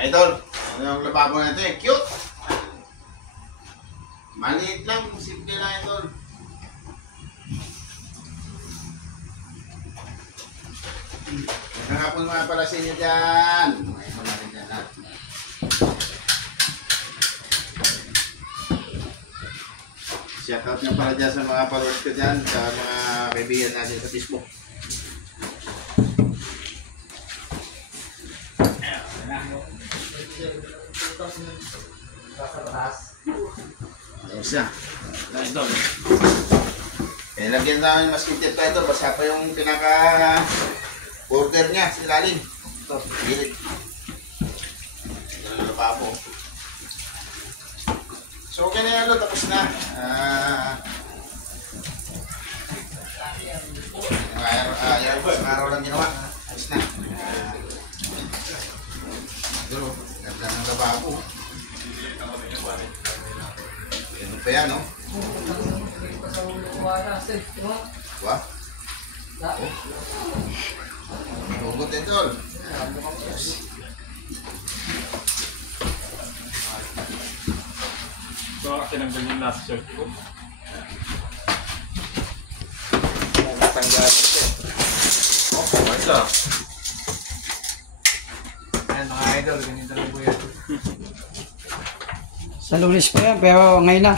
Idol, ano yung lababo na ito eh? Cute! Maliit lang, simple lang idol. Nakapon mga pala sa inyo dyan. May natin dyan lahat. Shoutout nga pala dyan sa mga followers ko dyan, sa mga kaibigan natin sa Facebook. Ayos na. Idol. Eh, lagyan namin mas kitip pa ito. Basta pa yung pinaka-border niya sa ilalim. Ito, gilid. Ito na pa po. So, okay na yan, tapos na. Isang araw lang ginawa. Ayos na. Ito, ganda ng lababo. Ano pa yan, no? Wah? Hugot ito. So, tinanggal yung last shirt ko. Natanggal ito. Basta. Ayan mga idol, ganito lang po yan. Sa Lunes pa yan, pero ngayon na.